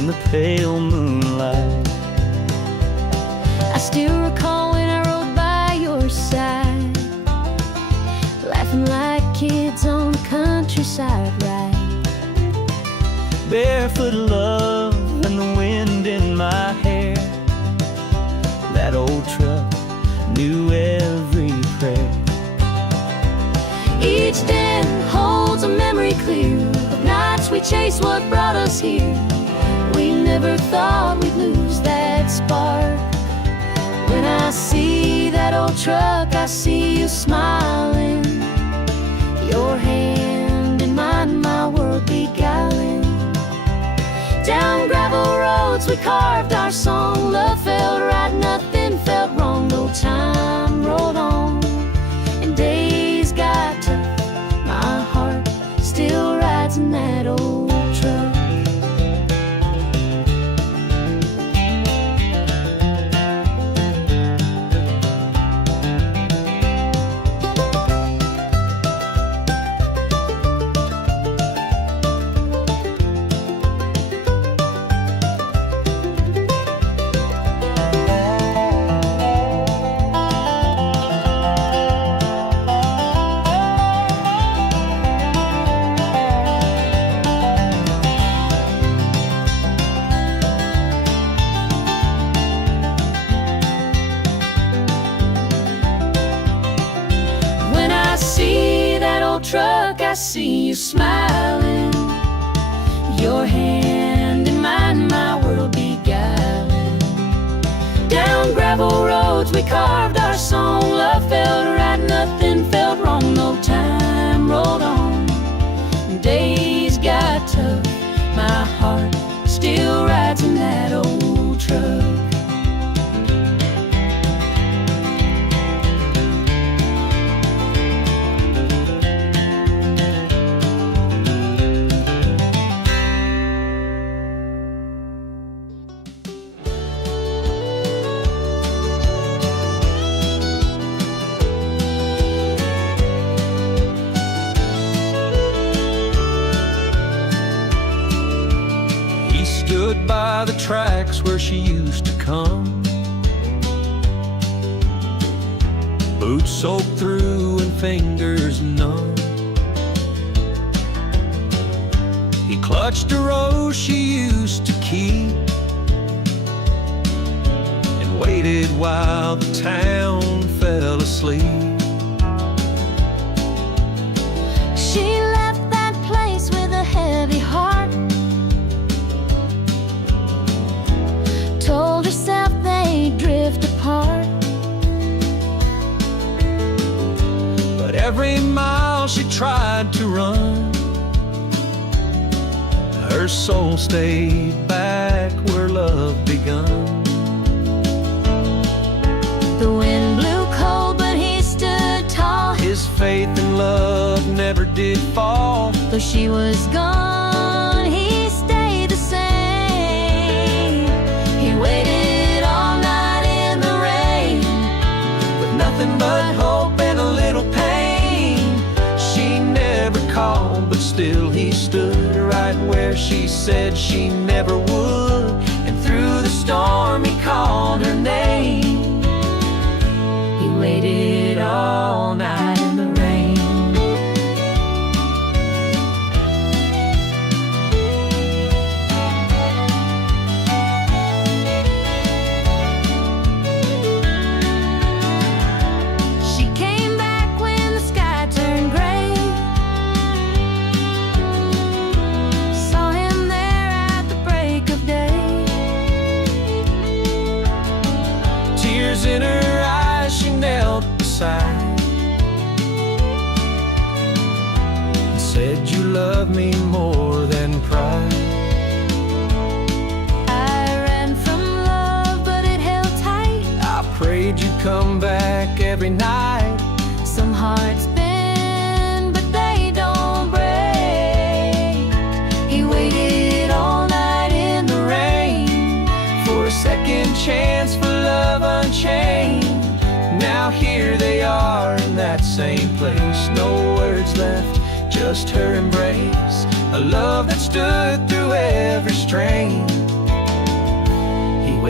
in the pale moonlight. I still recall when I rode by your side, laughing like kids on the countryside ride. Barefoot love and the wind in my hair. That old truck knew every prayer. Each den holds a memory clear of nights we chased what brought us here. We never thought we'd lose that spark. When I see that old truck, I see you smiling, your hand in mine, my world beguiling. Down gravel roads we carved our song. Love felt right, nothing felt wrong. No time rolled on and days got tough. My heart still rides in that old truck. Truck, I see you smiling, your hand in mine, my world beguiling. Down gravel roads we carved our song. Love felt right, nothing felt wrong. No time rolled on and days got tough. My heart still rides in that old truck. Stood by the tracks where she used to come, boots soaked through and fingers numb. He clutched a rose she used to keep and waited while the town fell asleep. She left that place with a heavy heart, told herself they'd drift apart. But every mile she tried to run, her soul stayed back where love begun. The wind blew cold, but he stood tall. His faith in love never did fall. Though she was gone, he stayed the same. He waited all night in the rain, With nothing but hope and a little pain. She never called, but still he stood right where she said she never would. And through the storm he called her name. he waited all night in the rain. She came back when the sky turned gray, saw him there at the break of day. Tears in her eyes, she knelt beside and said, "You love me more than pride." I ran from love, but it held tight. I prayed you'd come back every night. Some hearts bend, but they don't break. He waited all night in the rain For a second chance, for love unchained. Now here they are in that same place. No words left, just her embrace. A love that stood through every strain.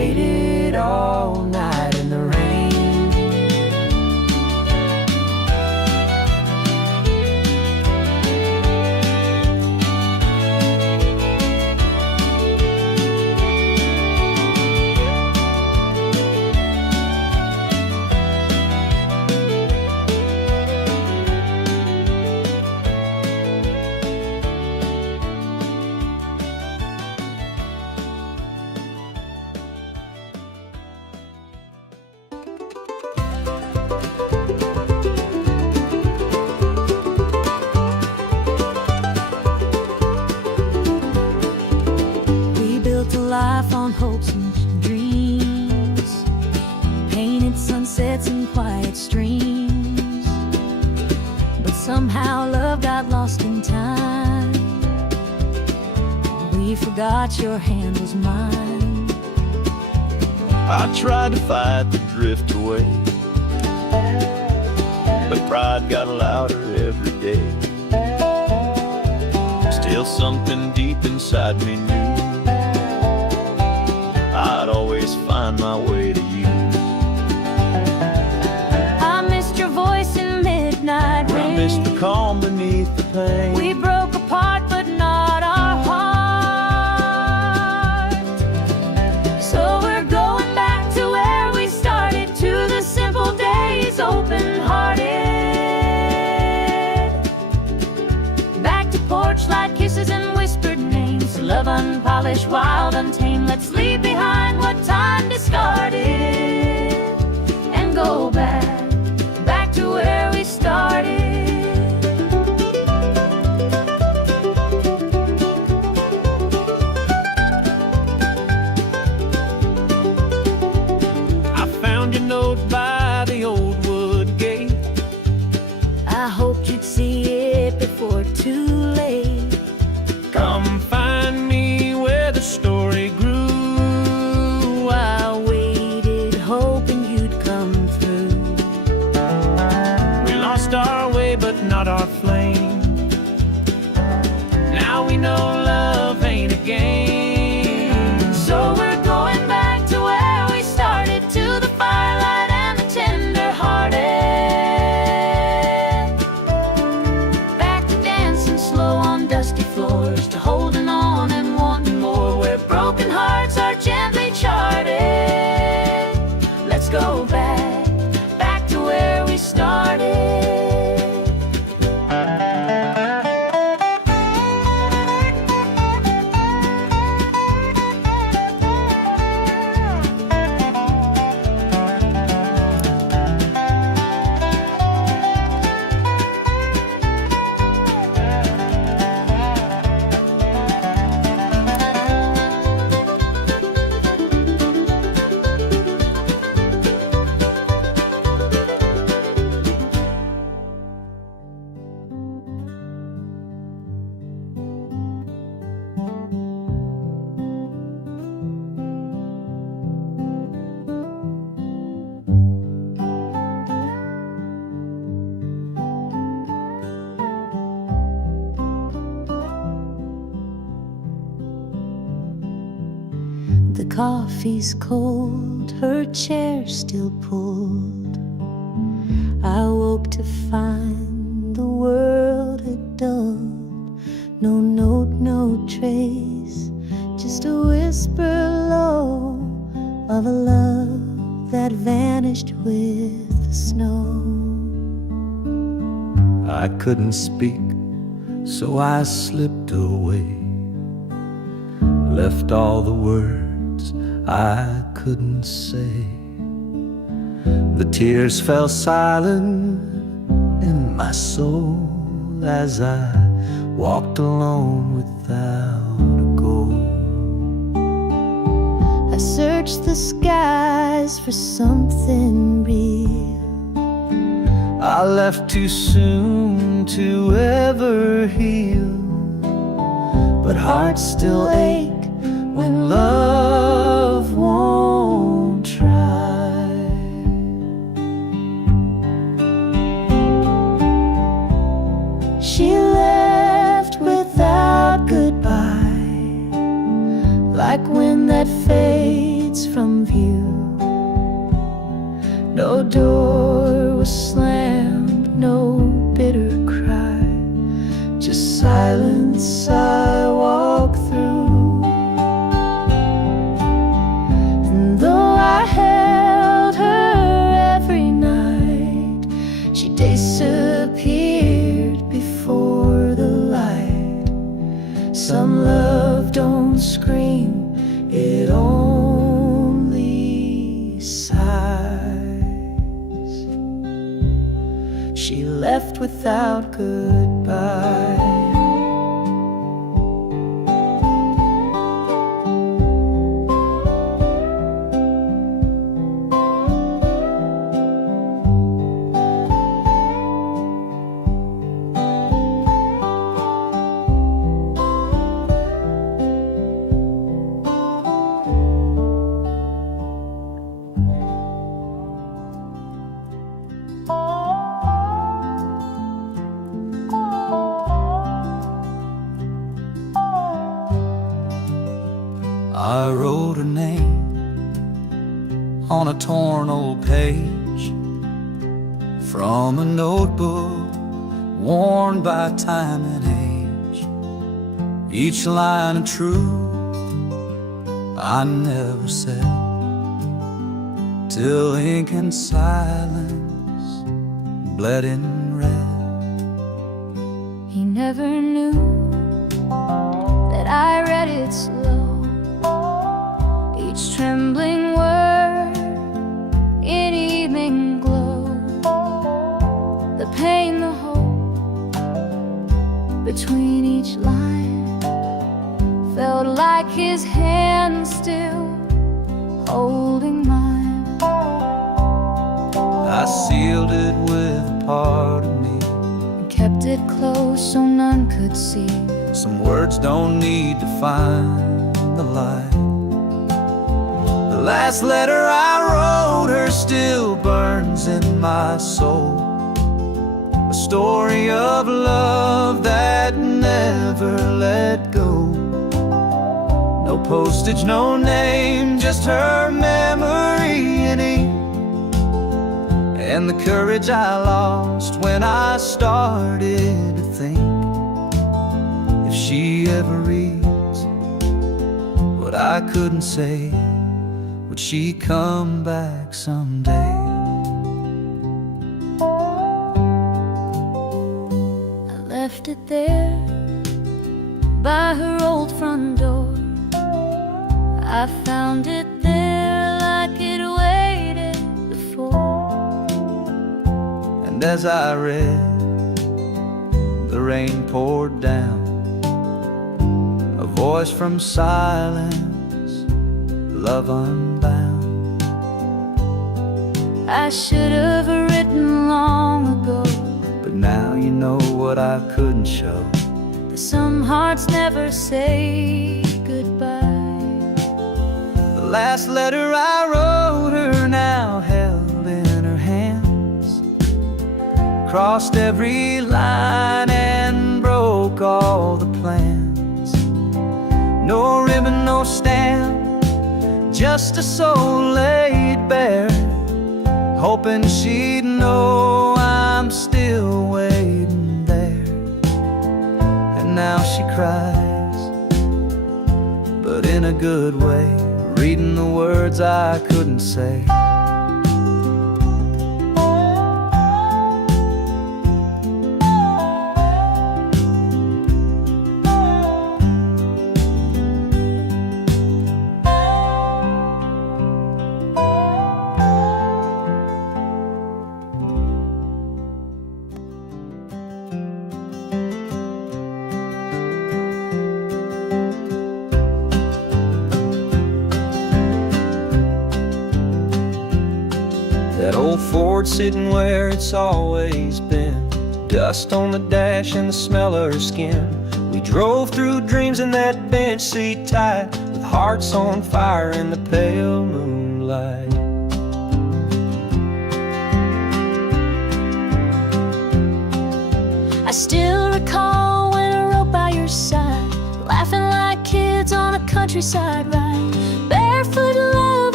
waited all night in the rain. Life on hopes and dreams, painted sunsets and quiet streams, but somehow love got lost in time. We forgot your hand was mine. I tried to fight the drift away, but pride got louder every day. Still something deep inside me knew I'd always find my way to you. I missed your voice in midnight rain. I missed the calm beneath the pain. We broke apart, but not our heart. So we're going back to where we started, to the simple days, open-hearted. Back to porch light kisses and whispered names, love unpolished, wild, untamed. Let's leave behind what time discarded and go back to where we started. I found your note by the old wood gate. I hoped you'd see it before too late. Come find me where the story grew. I waited, hoping you'd come through. We lost our way, but not our flame. Now we know love ain't a game. So we're going back to where we started, to the firelight and the tender-hearted. Back to dancing slow on dusty floors, to holding on and wanting more, where broken hearts are gently charted. Let's go back to where we started. The coffee's cold, her chair still pulled. I woke to find the world had dulled. No note, no trace, just a whisper low of a love that vanished with the snow. I couldn't speak, so I slipped away, left all the words I couldn't say. The tears fell silent in my soul as I walked alone without a goal. I searched the skies for something real. I left too soon to ever heal, but hearts still ache when love won't try. She left without goodbye, like wind that fades streets from view. No door was slammed, no bitter cry, just silence I walk through. And though I held her every night, she disappeared before the light. Some love don't scream, it only sighs. She left without goodbye. I wrote her name on a torn old page from a notebook worn by time and age. Each line of truth I never said, till ink and silence bled in red. He never knew that I read it slow, each trembling word in evening glow. The pain, the hope between each line felt like his hand still holding mine. I sealed it with a part of me And kept it close so none could see. Some words don't need to find the light. The last letter I wrote her still burns in my soul, a story of love that never let go. No postage, no name, just her memory in ink, and the courage I lost when I started to think, if she ever reads what I couldn't say, would she come back someday? I left it there by her old front door. I found it there like it waited before. And as I read, the rain poured down, a voice from silence, love unbound. I should have written long ago, but now you know what I couldn't show. that some hearts never say goodbye. The last letter I wrote her now held in her hands, crossed every line and broke all the plans. No ribbon, no stamp, just a soul laid bare, hoping she'd know I'm still waiting there. And now she cries, but in a good way, reading the words I couldn't say. That old Ford sitting where it's always been, dust on the dash and the smell of her skin. We drove through dreams in that bench seat tight, with hearts on fire in the pale moonlight. I still recall when I rode by your side, laughing like kids on a countryside ride, barefoot love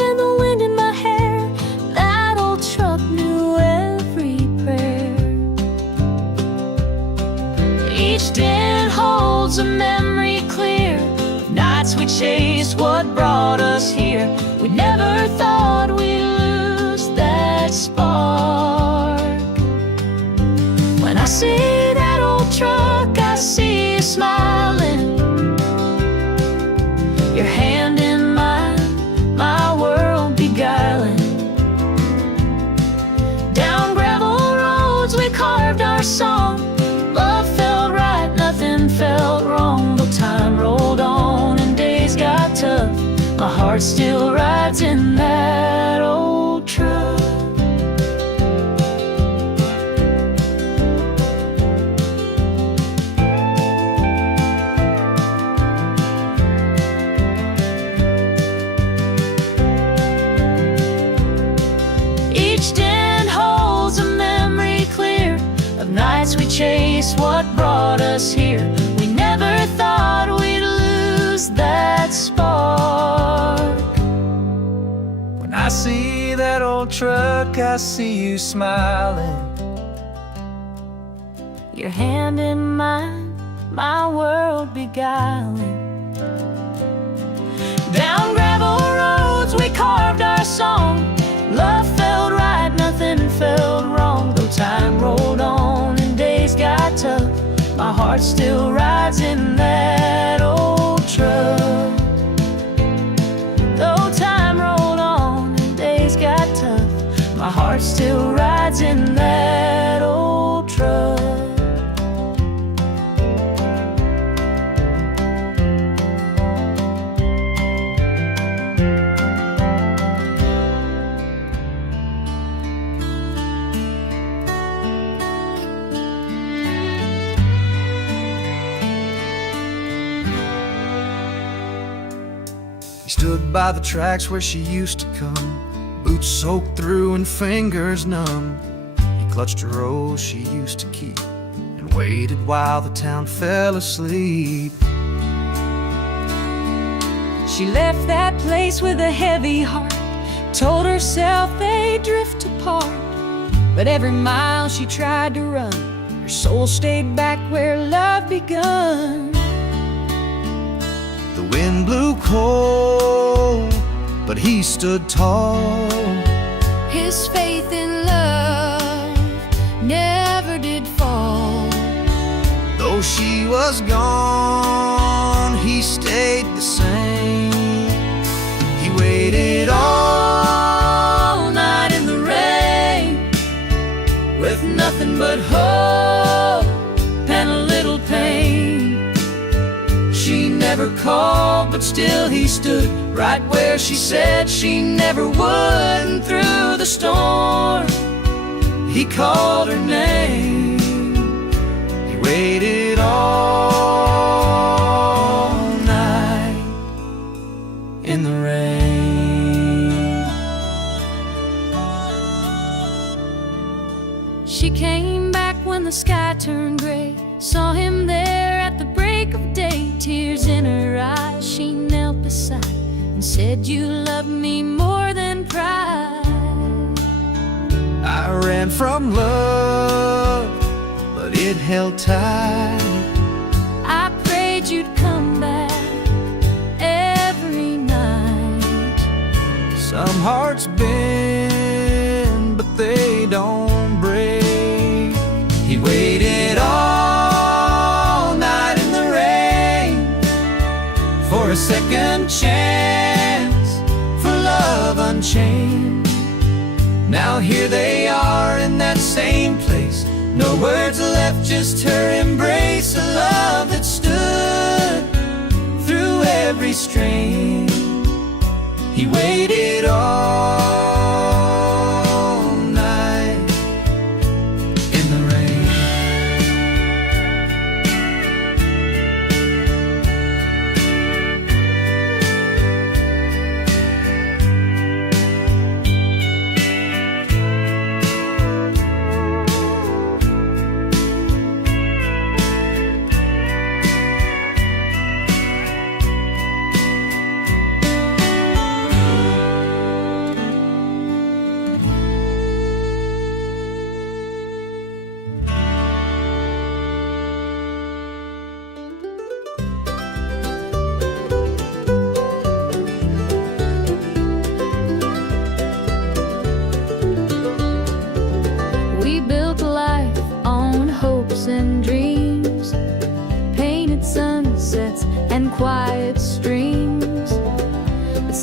nights we chased what brought us here. We never thought we'd lose that spark. When I see that old truck, I see you smiling, your hand in mine, my world beguiling. Down gravel roads we carved our song. Love felt right, nothing felt wrong. Though time rolled on and days got tough, my heart still rides in that old truck. Each den holds a memory clear of nights we chased what brought us here. We never thought we'd lose that spark. When I see that old truck, I see you smiling, Your hand in mine, my world beguiling. Down gravel roads we carved our song. Love felt right, nothing felt wrong. Though time rolled on and days got tough, my heart still rides in that old truck. Though time rolled on and days got tough, my heart still rides in that old truck. He stood by the tracks where she used to come, boots soaked through and fingers numb. He clutched a rose she used to keep and waited while the town fell asleep. She left that place with a heavy heart, told herself they'd drift apart. But every mile she tried to run, her soul stayed back where love begun. The wind blew cold, but he stood tall. His faith in love never did fall. Though she was gone, he stayed the same. He waited all night in the rain, with nothing but hope and a little pain. She never called, but still he stood right where she said she never would. And through the storm, he called her name. He waited all night in the rain. She came back when the sky turned gray, saw him there at the break of day. Tears in her eyes, she knelt beside and said, "You love me more than pride." I ran from love, but it held tight. I prayed you'd come back every night. Some hearts bend, but they don't break. He waited all night in the rain for a second chance, for love unchained. Now here they are in that same place, no words left, just her embrace. A love that stood through every strain. He waited all night in the rain.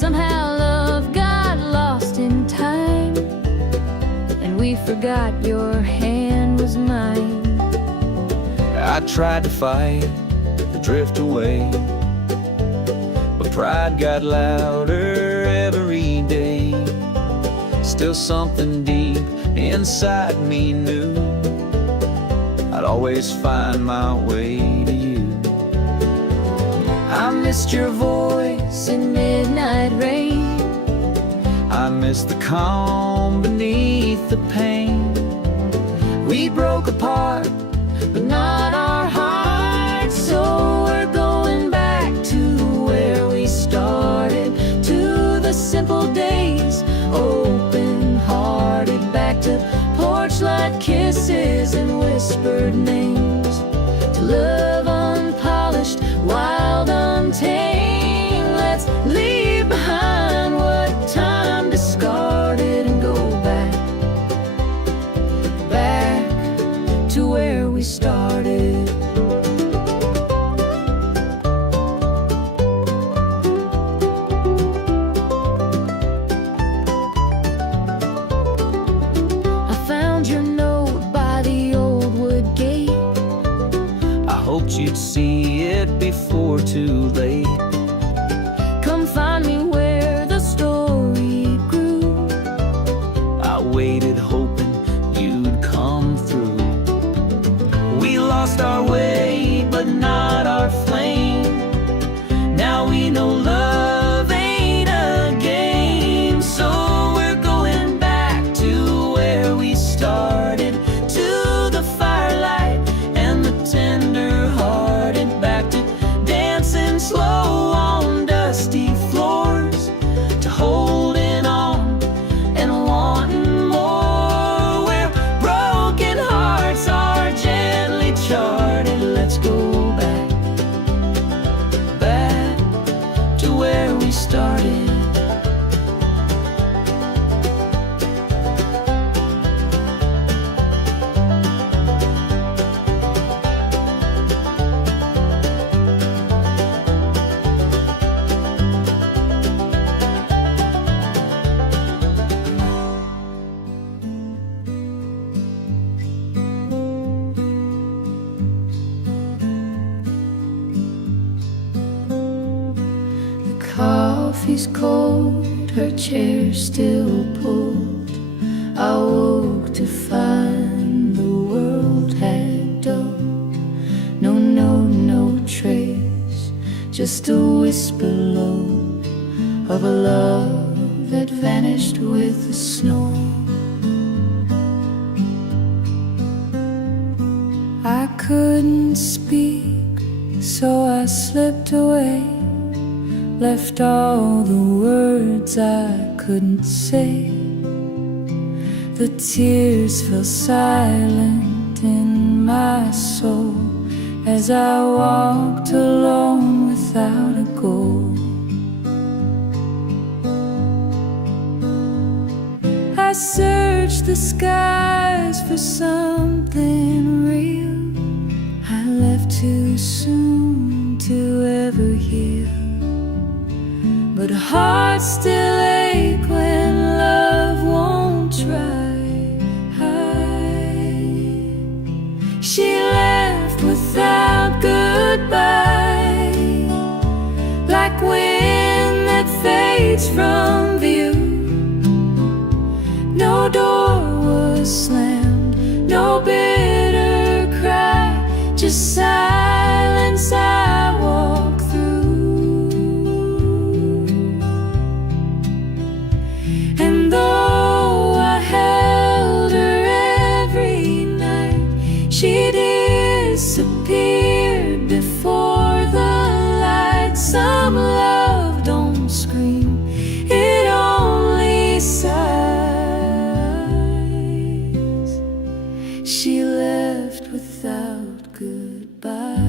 Somehow love got lost in time, and we forgot your hand was mine. I tried to fight the drift away, but pride got louder every day. Still something deep inside me knew I'd always find my way to you. I missed your voice in midnight rain. I missed the calm beneath the pain. We broke apart, but not our hearts. So we're going back to where we started, to the simple days, open-hearted. Back to porch light kisses and whispered names, to love unpolished, wild, untamed. Let's leave behind what time discarded and go back, back to where we started. I found your note by the old wood gate. I hoped you'd see it before too late. Come find me where the story grew. I waited hoping you'd come through. We lost our way, but not our flame. Now we know love ain't a game. So we're going back to where we started, to the firelight and the tender-hearted. Back to dancing slow on dusty floors, to holding on and wanting more, where broken hearts are gently charted. Let's go back, back to where we started. Coffee's cold, her chair still pulled. I woke to find the world had dulled. No note, no trace, just a whisper low of a love that vanished with the snow. I couldn't speak, so I slipped away, left all the words I couldn't say. The tears fell silent in my soul as I walked alone without a goal. I searched the skies for something real. I left too soon to ever heal, but hearts still ache when love won't try. She left without goodbye, like wind that fades from view. No door was slammed, no bitter cry, just silence I walk through. And though I held her every night, she disappeared before the light. Some love don't scream, it only sighs. She left without goodbye.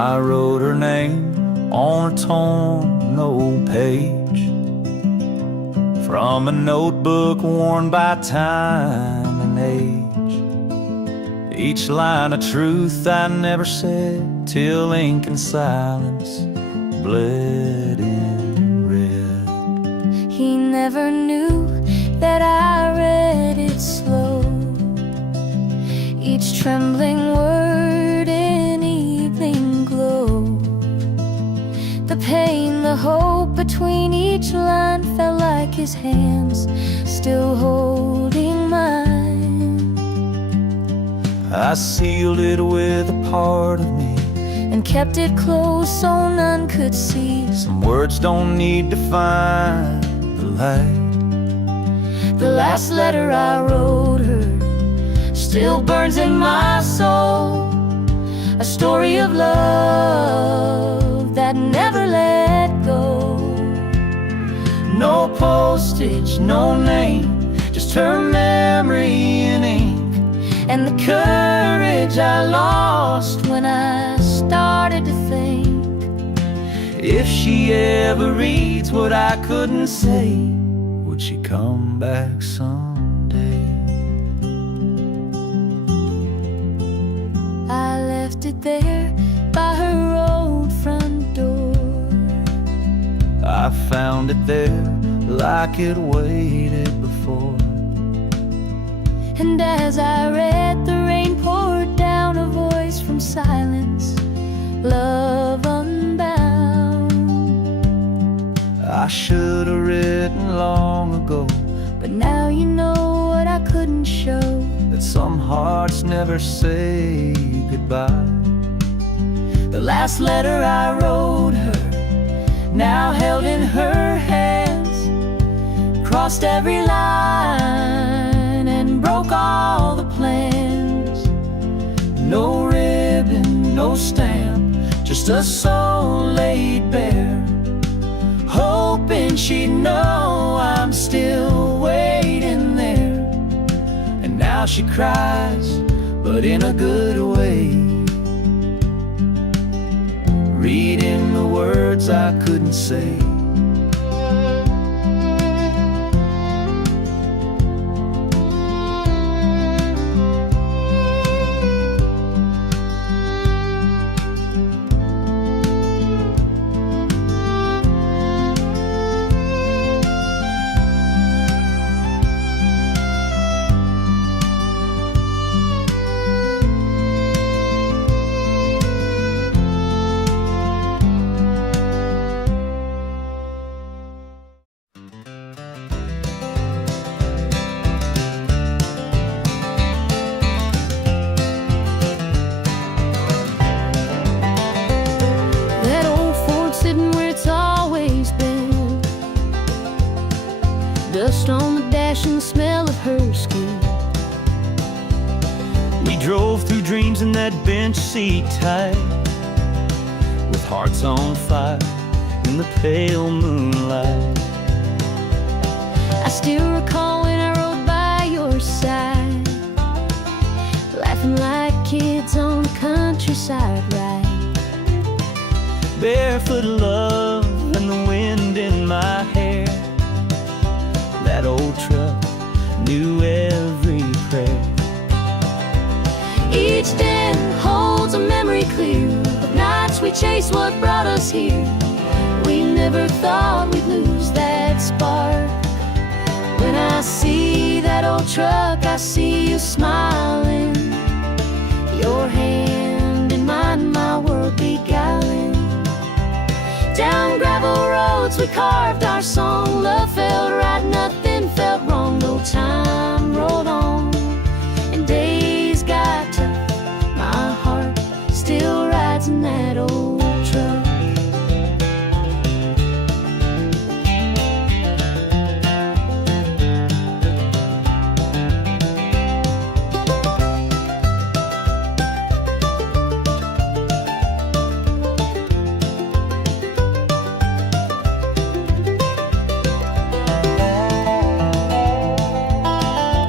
I wrote her name on a torn old page from a notebook worn by time and age. Each line a truth I never said till ink and silence bled in red. He never knew that I read it slow, each trembling word in evening glow. The pain, the hope between each line felt like his hands still holding mine. I sealed it with a part of me and kept it close so none could see. Some words don't need to find the light. The last letter I wrote her still burns in my soul, a story of love that never let go. No postage, no name, just her memory in ink, and the courage I lost when I started to think, if she ever reads what I couldn't say, would she come back someday? I left it there by her old front door. I found it there like it waited before. And as I read, the rain poured down, a voice from silence, love unbound. I should have written long ago, but now you know what I couldn't show, that some hearts never say goodbye. The last letter I wrote her, now held in her hands, crossed every line and broke all the plans. No ribbon, no stamp, just a soul laid bare, hoping she'd know I'm still waiting there. And now she cries, but in a good way, reading the words I couldn't say. Dust on the dash and the smell of her skin. We drove through dreams in that bench seat tight, with hearts on fire in the pale moonlight. I still recall when I rode by your side, laughing like kids on the countryside ride. Barefoot love and the wind in my hair. That old truck knew every prayer. Each den holds a memory clear of nights we chased what brought us here. We never thought we'd lose that spark. When I see that old truck, I see you smiling, your hand in mine, my world beguiling. Down gravel roads we carved our song. Love felt right, nothing felt wrong. No time rolled on and days got tough. My heart still rides in that old truck.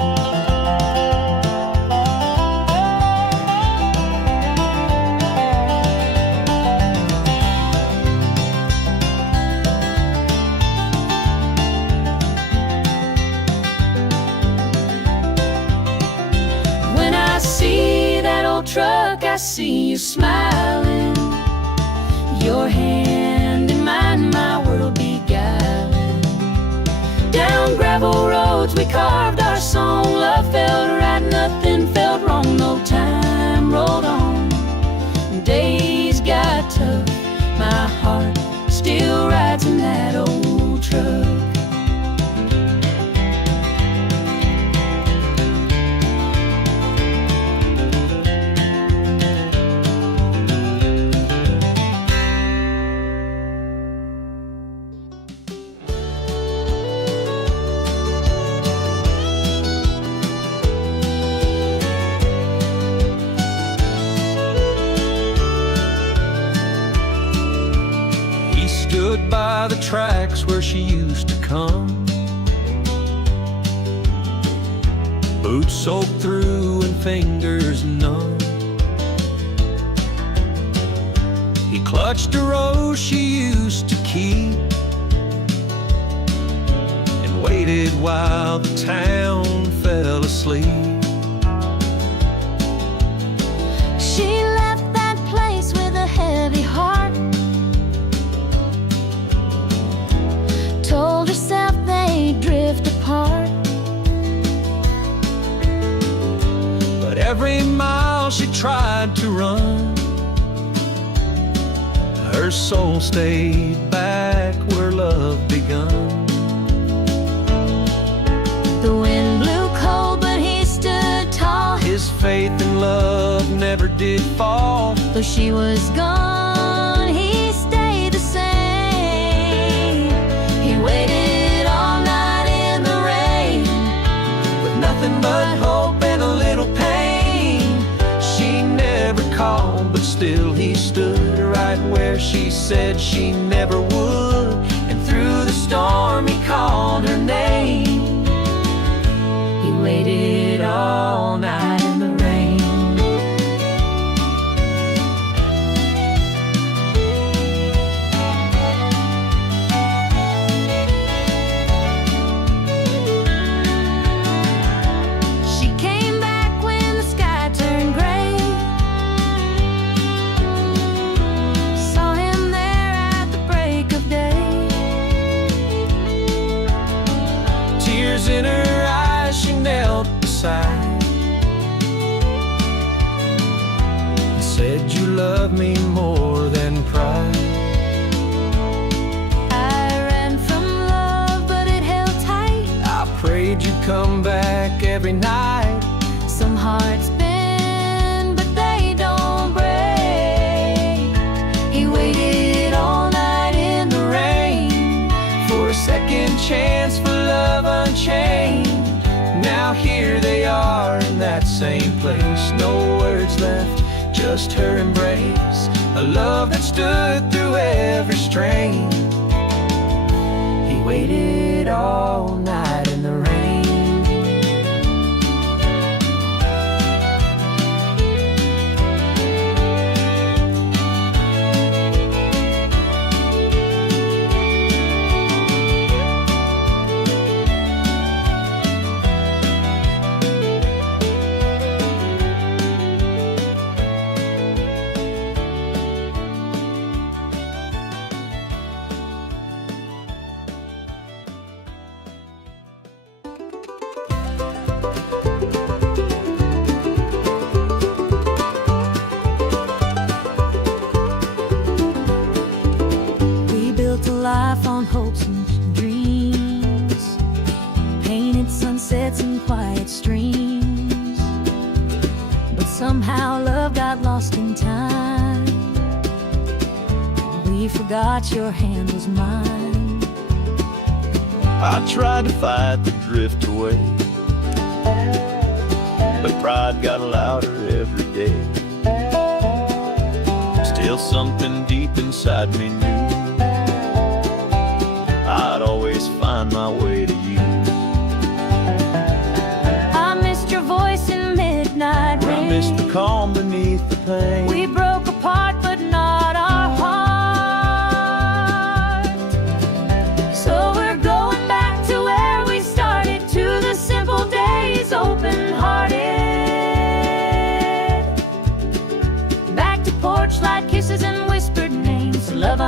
see you smiling, your hand in mine, my world beguiling. Down gravel roads we carved our song, love felt right, nothing felt wrong, no time rolled on. Days got tough, my heart still rides in that old truck. Stood by the tracks where she used to come, boots soaked through and fingers numb. He clutched a rose she used to keep and waited while the town fell asleep. She left that place with a heavy heart, told herself they'd drift apart. But every mile she tried to run, her soul stayed back where love begun. The wind blew cold, but he stood tall. His faith in love never did fall. Though she was gone, he stayed the same. He waited all night in the rain, With nothing but hope and a little pain. She never called, but still he stood right where she said she never would. And through the storm he called her name. he waited all night in the rain. She came back when the sky turned gray, saw him there at the break of day. Tears in her eyes, she knelt beside and said, "You love me more than pride." I ran from love, but it held tight. I prayed you'd come back every night. Some hearts bend, but they don't break. He waited all night in the rain For a second chance for love unchained. Now here they are in that same place. No words left, just her embrace. A love that stood through every strain. He waited all night in the rain. We built a life on hopes and dreams, painted sunsets and quiet streams. But somehow love got lost in time. We forgot your hand was mine. I tried to fight the drift away, but pride got louder every day. Still something deep inside me knew I'd always find my way to you. I missed your voice in midnight I rain. missed the calm beneath the pain. We broke apart, but not our heart. So we're going back to where we started, to the simple days, open-hearted.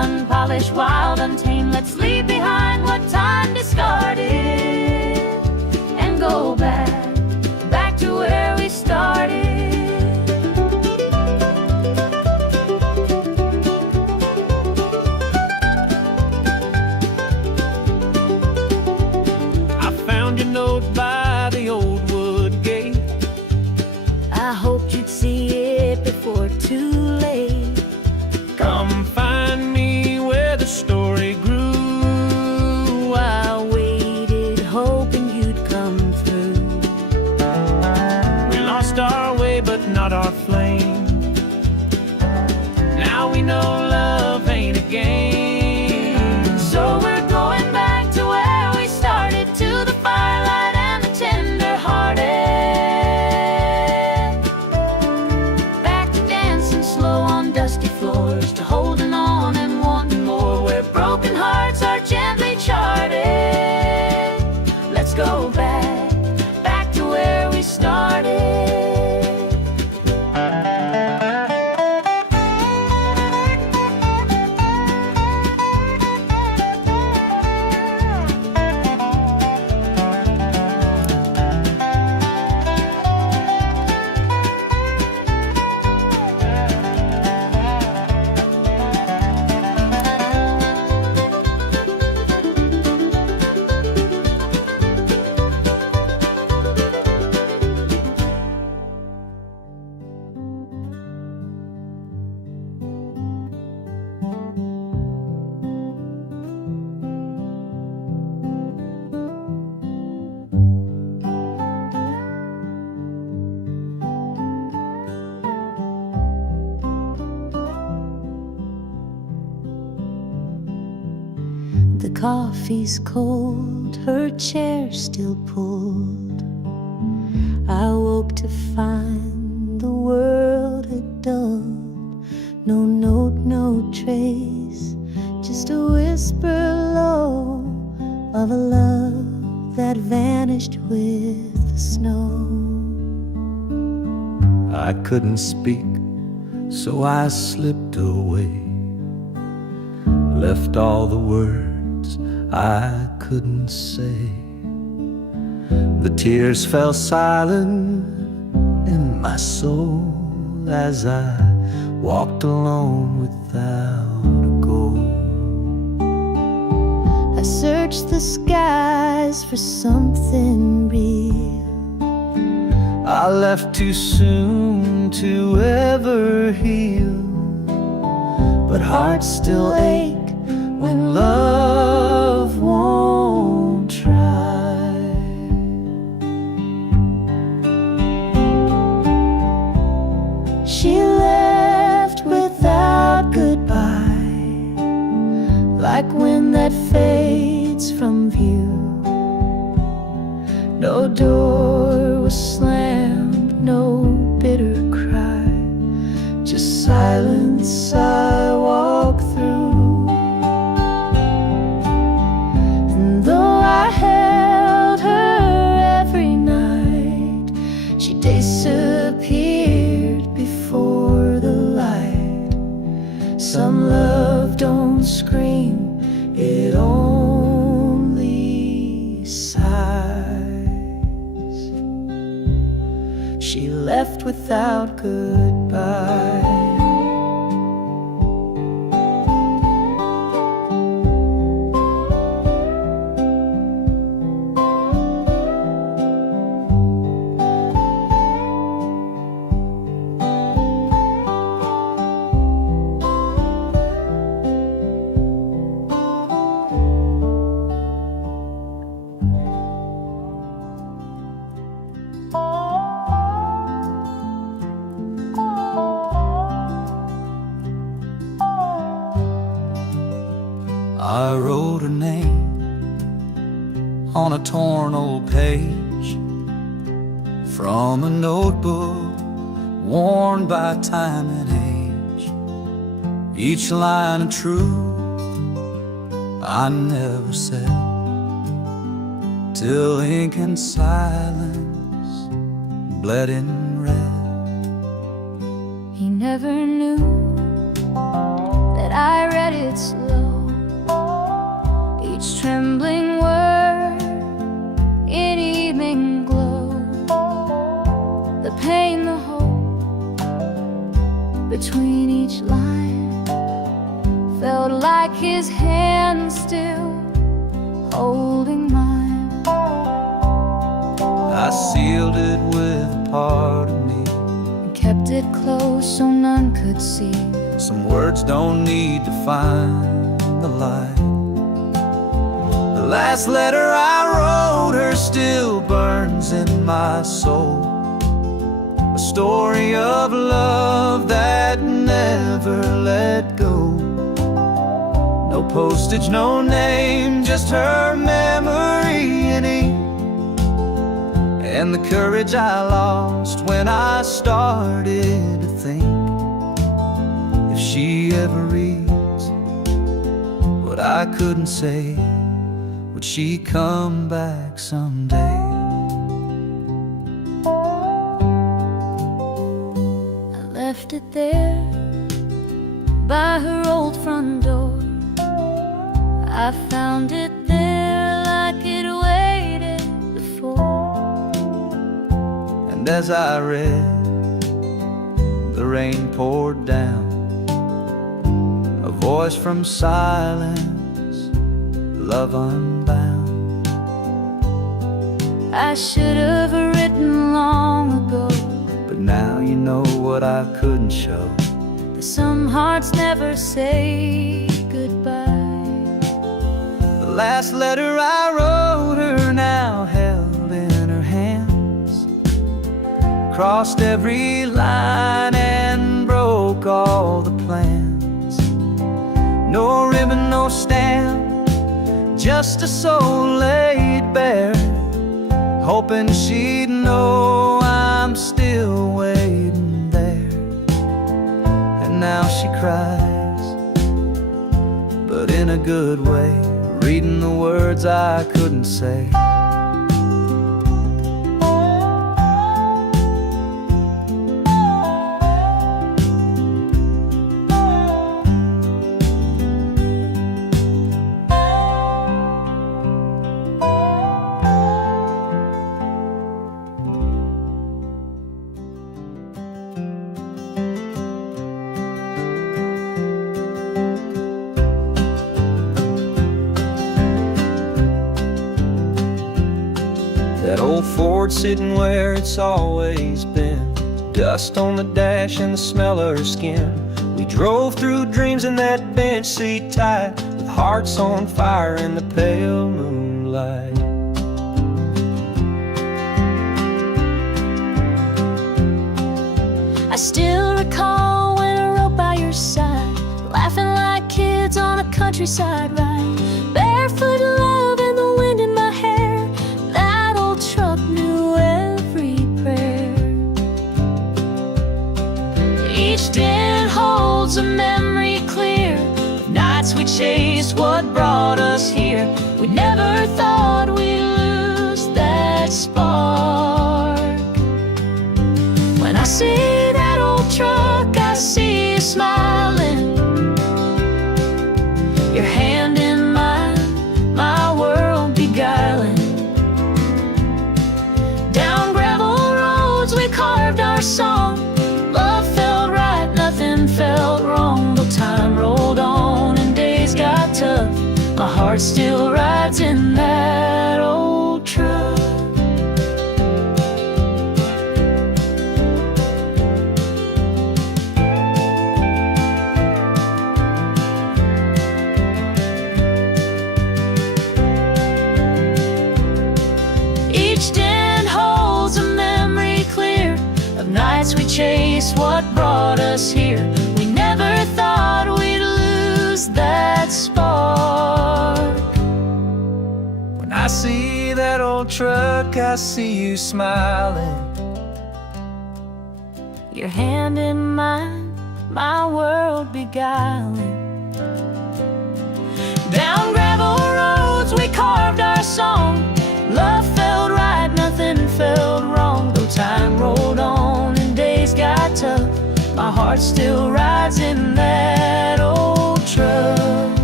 unpolished, wild, untamed. Let's leave behind what time discarded and go back to where we started. I found your note by the old wood gate. I hoped you'd see it before too late. Come find me where the story grew. I waited, hoping you'd come through. We lost our way, but not our flame. Now we know love ain't a game. So we're going back to where we started, to the firelight and the tender-hearted. Back to dancing slow on dusty floors, to holding on and wanting more, where broken hearts are gently charted. Let's go back to where we started. The coffee's cold, her chair still pulled. I woke to find the world had dulled. No note, no trace, just a whisper low of a love that vanished with the snow. I couldn't speak, so I slipped away, left all the words I couldn't say. The tears fell silent in my soul as I walked alone without a goal. I searched the skies for something real. I left too soon to ever heal, but hearts still ache when love won't try. She left without goodbye, like wind that fades from view. No door was slammed, no bitter cry, just silence I walk through. And though I held her every night, she disappeared before the light. Some love don't scream, it only sighs. She left without goodbye. I wrote her name on a torn old page from a notebook worn by time and age. Each line of truth I never said, till ink and silence bled in red. He never knew that I read it it slow, each trembling word in evening glow. The pain, the hope between each line felt like his hand still holding mine. I sealed it with a part of me, And kept it close so none could see. some words don't need to find the light. The last letter I wrote her still burns in my soul, a story of love that never let go. No postage, no name, just her memory in ink, and the courage I lost when I started to think, if she ever reads what I couldn't say, would she come back someday? I left it there by her old front door. I found it there like it waited before. And as I read, the rain poured down, a voice from silence, love unbound. I should have written long ago, But now you know what I couldn't show. that some hearts never say goodbye. The last letter I wrote her now held in her hands, crossed every line and broke all the plans. No ribbon, no stamp, just a soul laid bare, hoping she'd know I'm still waiting there. And now she cries, but in a good way, reading the words I couldn't say. That old Ford sitting where it's always been, dust on the dash and the smell of her skin. We drove through dreams in that bench seat tight, with hearts on fire in the pale moonlight. I still recall when I rode by your side, laughing like kids on a countryside ride, barefoot love and the wind in my hair. That old truck knew every prayer. Each dent holds a memory clear of nights we chased what brought us here. We never thought we'd lose that spark. When I see that old truck, I see you smiling, your hand in mine, my world beguiling. Down gravel roads we carved our song, love felt right, nothing felt wrong. But time rolled on and days got tough, my heart still rides in that old truck. Each dent holds a memory clear of nights we chased what brought us here. We never thought we'd lose that spark. When I see that old truck, I see you smiling, Your hand in mine, my world beguiling. Down gravel roads we carved our song, love felt right, nothing felt wrong. Though time rolled on and days got tough, my heart still rides in that old truck.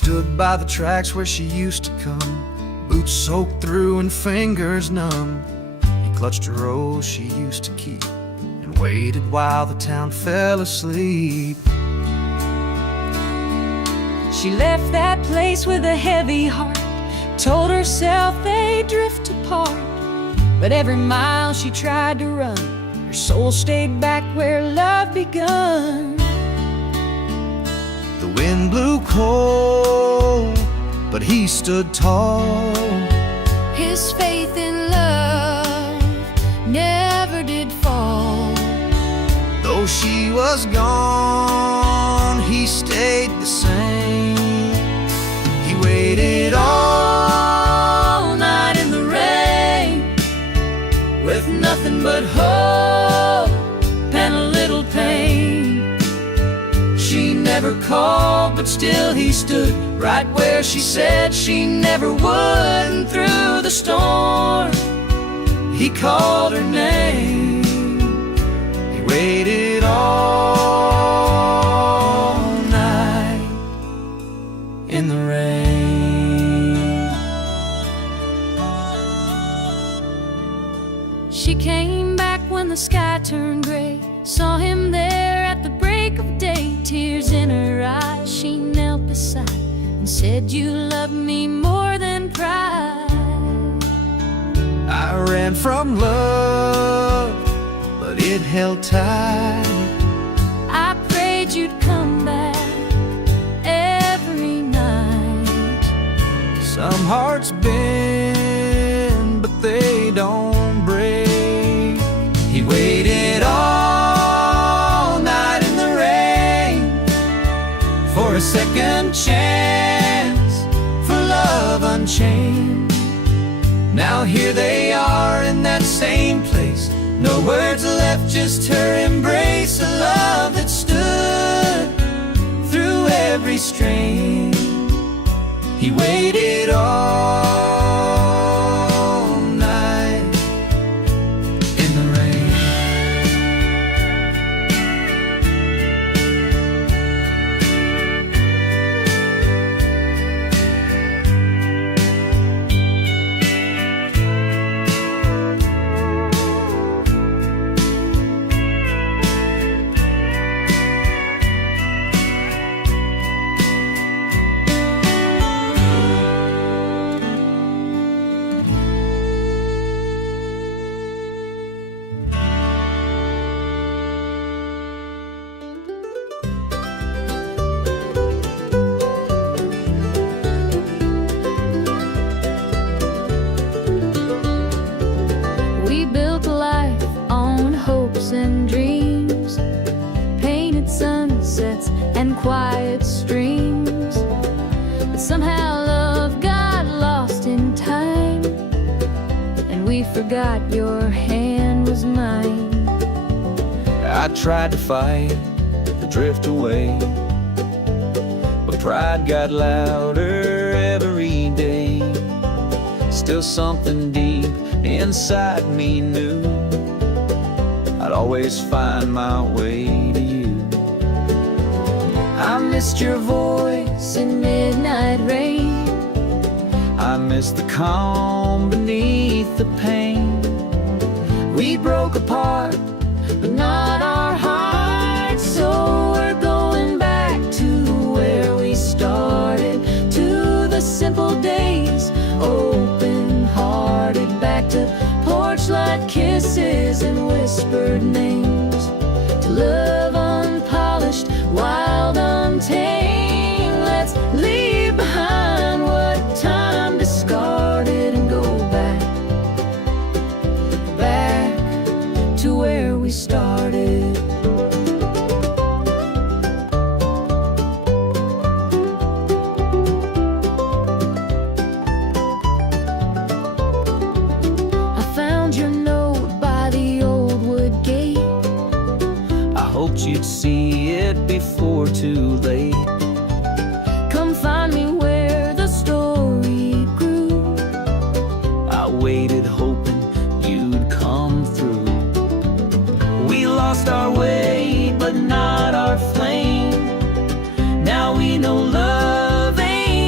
stood by the tracks where she used to come, boots soaked through and fingers numb. He clutched a rose she used to keep and waited while the town fell asleep. She left that place with a heavy heart, told herself they'd drift apart. But every mile she tried to run, her soul stayed back where love begun. The wind blew cold, but he stood tall. His faith in love never did fall. Though she was gone, he stayed the same. He waited all night in the rain, with nothing but hope and a little pain. She never called, but still he stood right where she said she never would. And through the storm, he called her name. He waited all night in the rain. She came back when the sky turned gray, saw him there at the break of day. Tears in her eyes, she knelt beside and said, "You love me more than pride." I ran from love, but it held tight. I prayed you'd come back every night. Some hearts bend, but they don't break. He waited all night in the rain for a second chance, for love unchained. Now here they are in that same place, no words left, just her embrace. A love that stood through every strain. He waited all night in the rain. We built a life on hopes and dreams, painted sunsets and quiet streams. But somehow love got lost in time, and we forgot your hand was mine. I tried to fight the drift away, but pride got louder every day. Still something deep inside me knew I'd always find my way to you. I missed your voice in midnight rain. I missed the calm beneath the pain. We broke apart, but not our hearts. So we're going back to where we started, to the simple days, open-hearted, back to porch light kisses and whispered names, to love unpolished, wild, untamed. Let's leave behind what time discarded and go back, back to where we started. I found your note by the old wood gate. I hoped you'd see it before too late. Come find me where the story grew. I waited hoping you'd come through. We lost our way, but not our flame. Now we know love ain't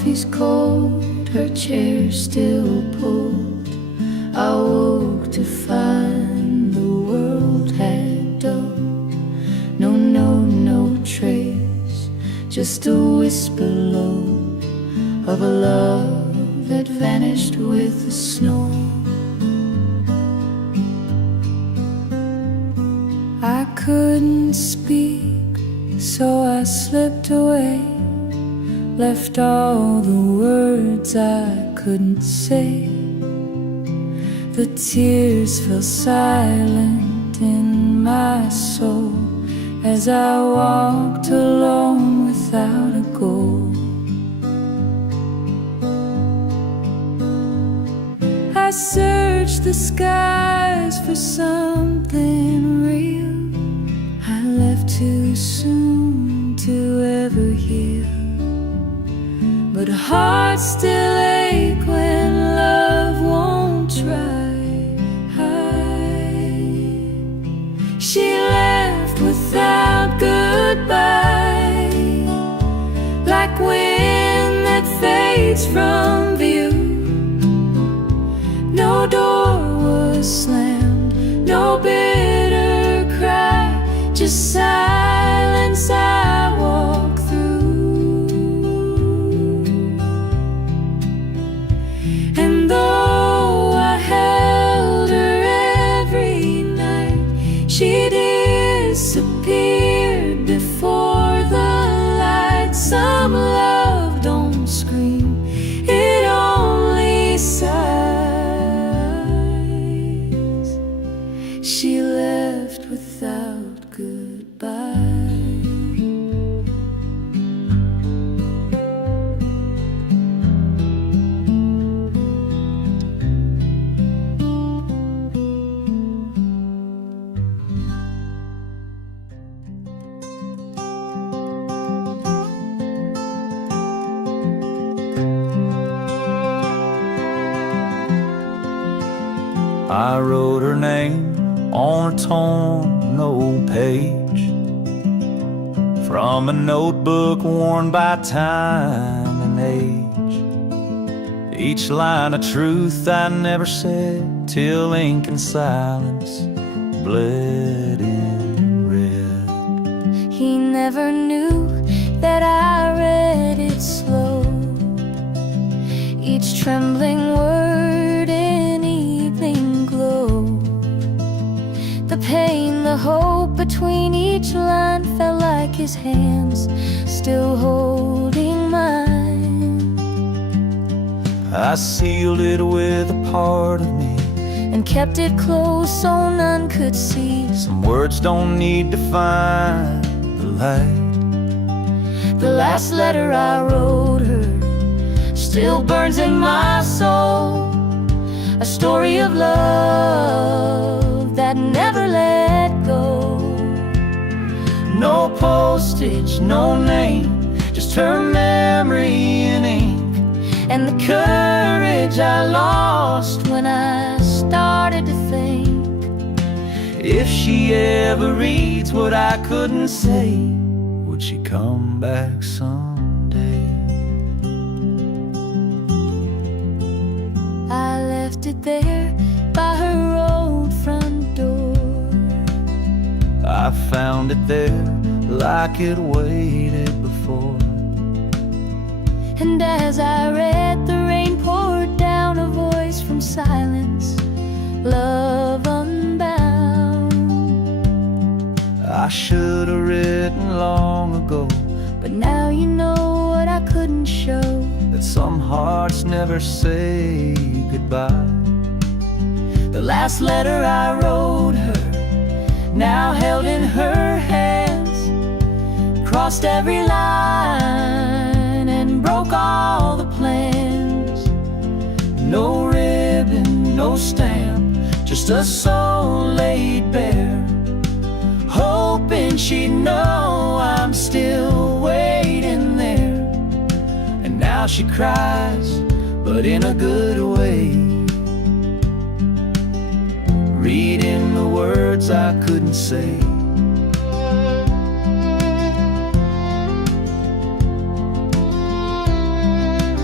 coffee's cold, her chair still pulled. I woke to find the world had dulled. No trace, just a whisper low of a love that vanished with the snow. I couldn't speak, so I slipped away, left all the words I couldn't say. The tears fell silent in my soul as I walked alone without a goal. I searched the skies for something real. I left too soon to ever heal, but hearts still ache when love won't try. She left without goodbye, like wind that fades from view. No door was slammed, no bitter cry, just silence I walk through. And though I held her every night, she disappeared before the light. Some love don't scream, it only sighs. She left without goodbye. I wrote her name on a torn old page from a notebook worn by time and age. Each line a truth I never said till ink and silence bled in red. He never knew that I read it slow, each trembling word in evening glow. The pain, the hope between each line felt like his hands still holding mine. I sealed it with a part of me and kept it close so none could see. Some words don't need to find the light. The last letter I wrote her still burns in my soul, a story of love that never let go. No postage, no name, just her memory in ink, and the courage I lost when I started to think, if she ever reads what I couldn't say, would she come back someday? I left it there by her old front door. I found it there like it waited before. And as I read, the rain poured down, a voice from silence, love unbound. I should have written long ago, but now you know what I couldn't show, that some hearts never say goodbye. The last letter I wrote her, now held in her hands, crossed every line and broke all the plans. No ribbon, no stamp, just a soul laid bare, hoping she'd know I'm still waiting there. And now she cries, but in a good way, reading the words I couldn't say.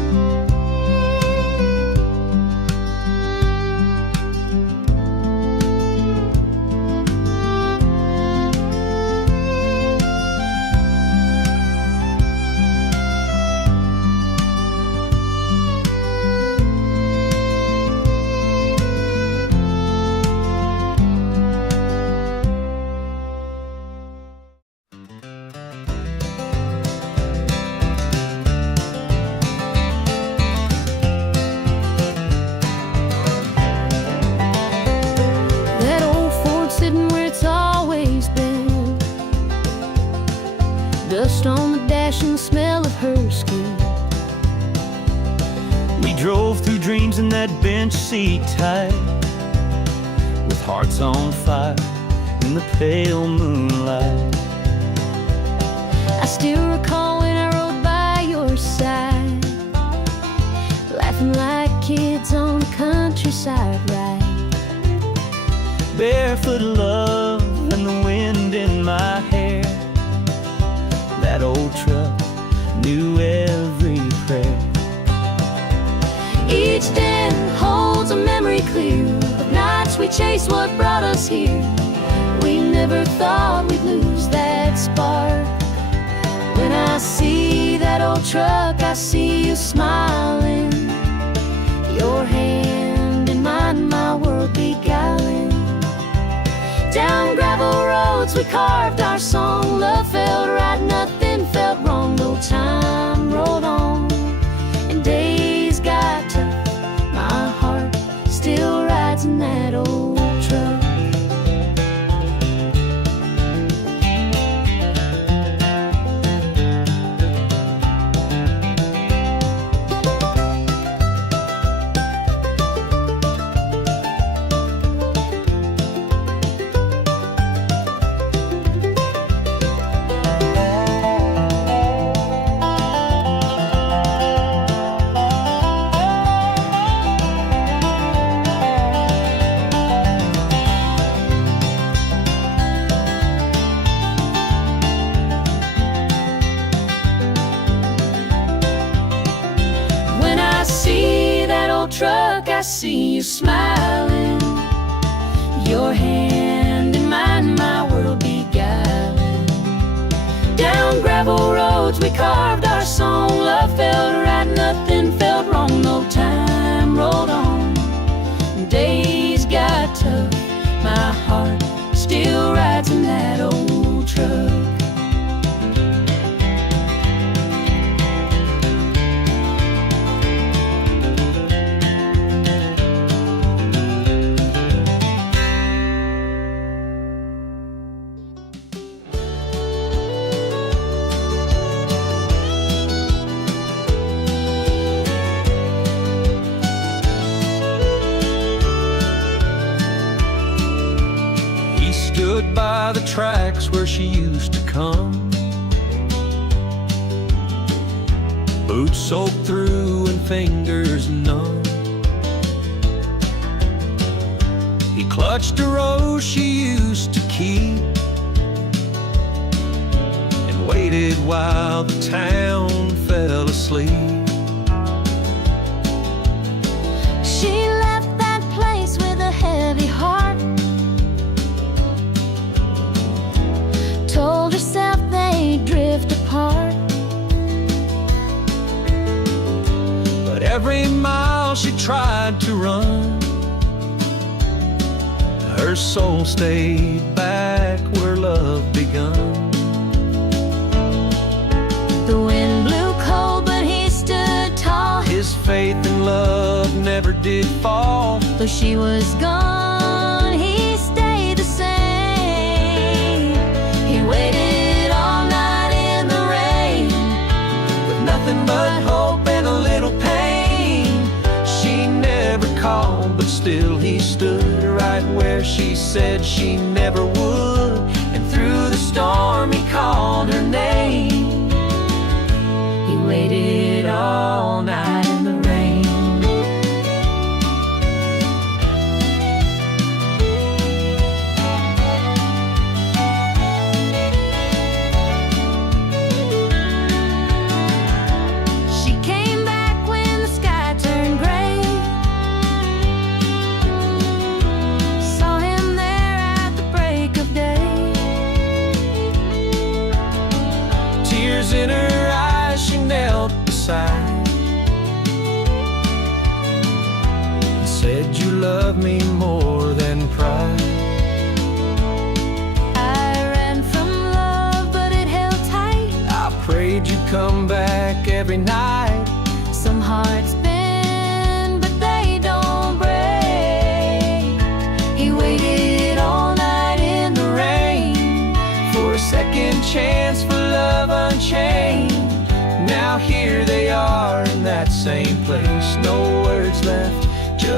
on the dash and the smell of her skin. We drove through dreams in that bench seat tight, with hearts on fire in the pale moonlight. I still recall when I rode by your side, laughing like kids on the countryside ride. Barefoot love and the wind in my hair. That old truck knew every prayer. Each day holds a memory clear of nights we chased what brought us here. We never thought we'd lose that spark. When I see that old truck, I see you smiling, your hand in mine, my world beguiling. Down gravel roads we carved our song. Love felt right, nothing felt wrong. No time rolled on and days got tough. My heart still rides in that old truck. Truck, I see you smiling, your hand in mine, my world beguiling. Down gravel roads we carved our song. Love felt right, nothing felt wrong. No time rolled on, days got tough. My heart still rides in that old truck. Stood by the tracks where she used to come, boots soaked through and fingers numb. He clutched a rose she used to keep and waited while the town fell asleep. She left that place with a heavy heart, told herself they'd drift apart. But every mile she tried to run, her soul stayed back where love begun. The wind blew cold, but he stood tall. His faith in love never did fall. Though she was gone, he stayed the same. He waited all night in the rain, With nothing but hope and a little pain. She never called, but still he stood right where she said she never would. And through the storm he called her name. he waited All night in the rain. She came back when the sky turned gray, saw him there at the break of day. Tears in her eyes, she knelt beside and said, "You love me more than pride." I ran from love, but it held tight. I prayed you'd come back every night. Some hearts bend, but they don't break. He waited all night in the rain For a second chance, for love unchanged.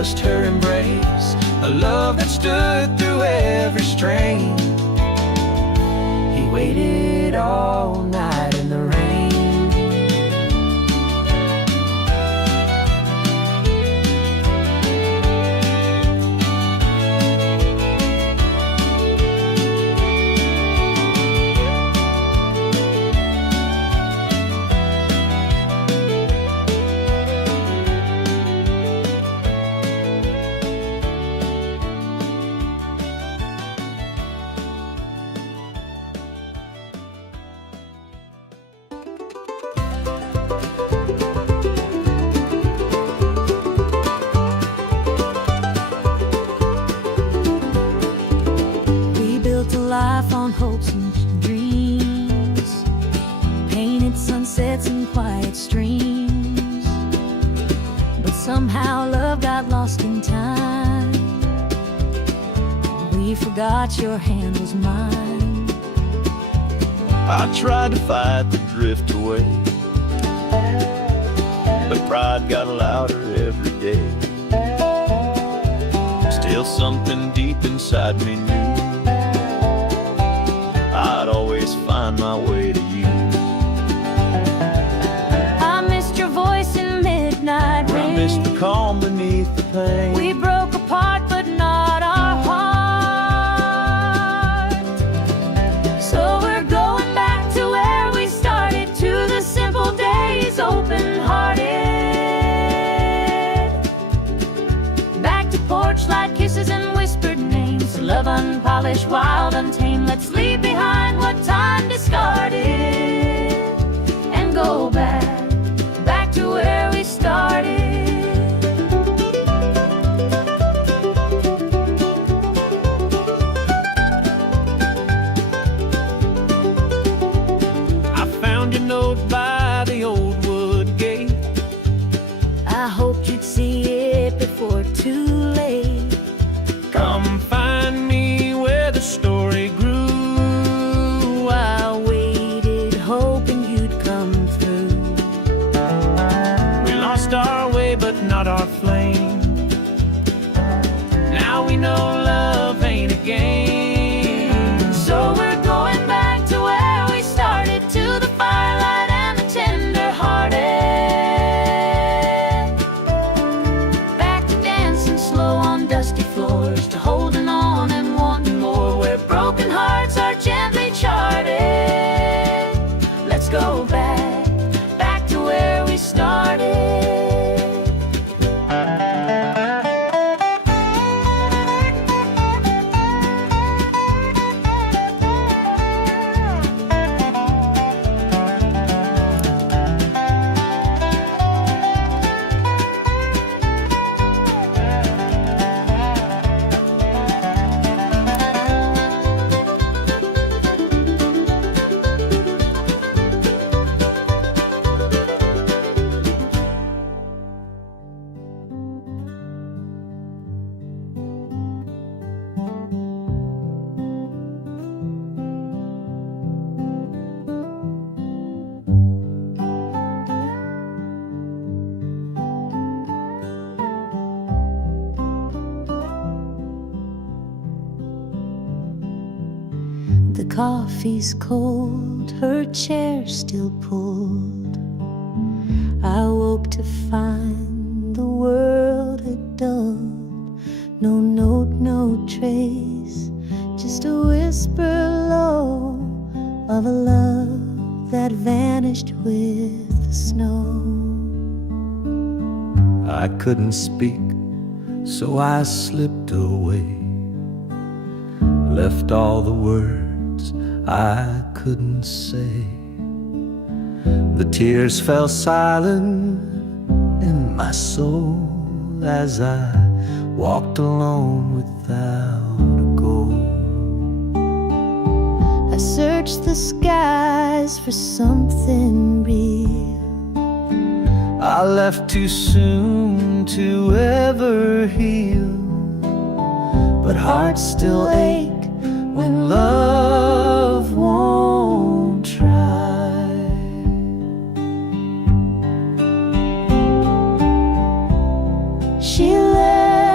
just her embrace, a love that stood through every strain. He waited all night in the rain. Life on hopes and dreams, painted sunsets and quiet streams, but somehow love got lost in time. We forgot your hand was mine. I tried to fight the drift away, but pride got louder every day. Still something deep inside me knew I'd always find my way to you. I missed your voice in midnight rain. I missed the calm beneath the pain. We broke apart but not our heart. So we're going back to where we started, to the simple days, open-hearted. Back to porch light kisses and whispered names, love unpolished, wild, untamed. Let's leave behind what time discarded and go back to where we started. I found your note by the old wood gate. I hoped you'd see it before too late. Come find me where the story grew. I waited, hoping you'd come through. We lost our way, but not our flame. Now we know love ain't a game. So we're going back to where we started, to the firelight and the tender-hearted. Back to dancing slow on dusty floors, to holding on and wanting more, where broken hearts are gently charted. Let's go back to where we started. The coffee's cold, her chair still pulled. I woke to find the world had dulled. No note, no trace, just a whisper low of a love that vanished with the snow. I couldn't speak, so I slipped away, left all the words I couldn't say. The tears fell silent in my soul as I walked alone without a goal. I searched the skies for something real. I left too soon to ever heal, but hearts still ache when love won't try. She left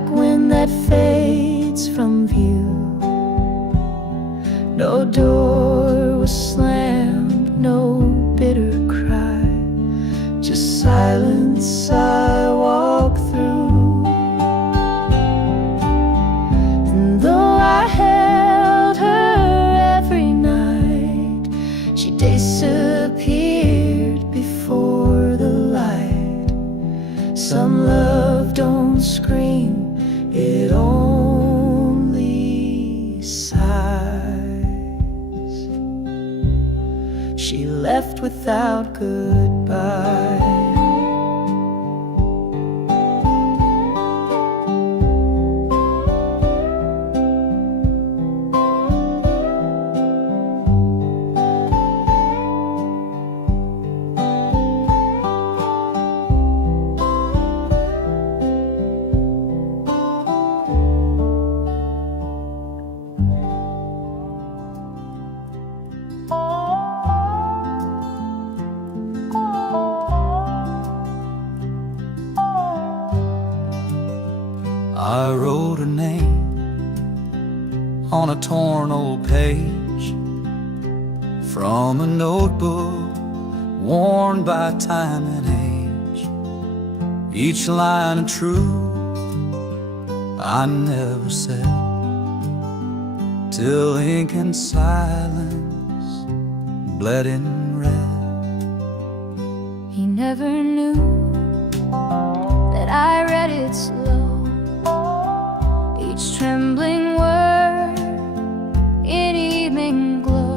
like wind that fades from view. No door was slammed, no bitter cry, just silence I walk through. And though I held her every night, she disappeared before the light. Some love don't scream, it only sighs. She left without goodbye. I wrote her name on a torn old page from a notebook worn by time and age. Each line of truth I never said, till ink and silence bled in red. He never knew that I read it slow, each trembling word in evening glow.